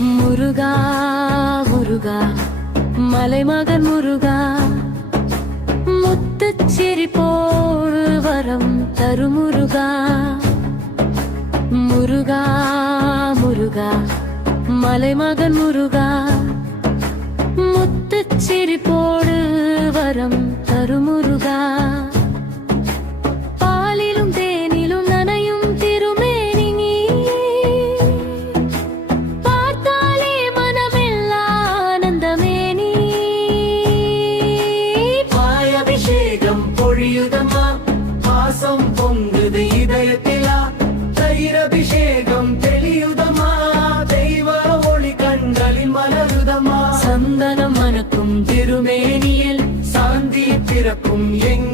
முருகா முருகா மலைமகன் முருகா முத்துச்சிரி போல் வரம் தருமுருகா முருகா முருகா மலைமகன் முருகா முத்துச்சிரி போடு வரம் தருமுருகா பாலிலும் தேனிலும் நனையும் திருமேனி நீ பார்த்தாலே மனமெல்லா ஆனந்தமே நீ பாயபிஷேகம் பொழியுதம்மா பாசம் பொங்குது இதயத்திலா தயிரபிஷேகம் தெளியுதம்மா தெய்வ ஒளி கண்களில் மலருதம்மா சந்தனம் மணக்கும் திருமேனியில் சாந்தி பிறக்கும் எங்க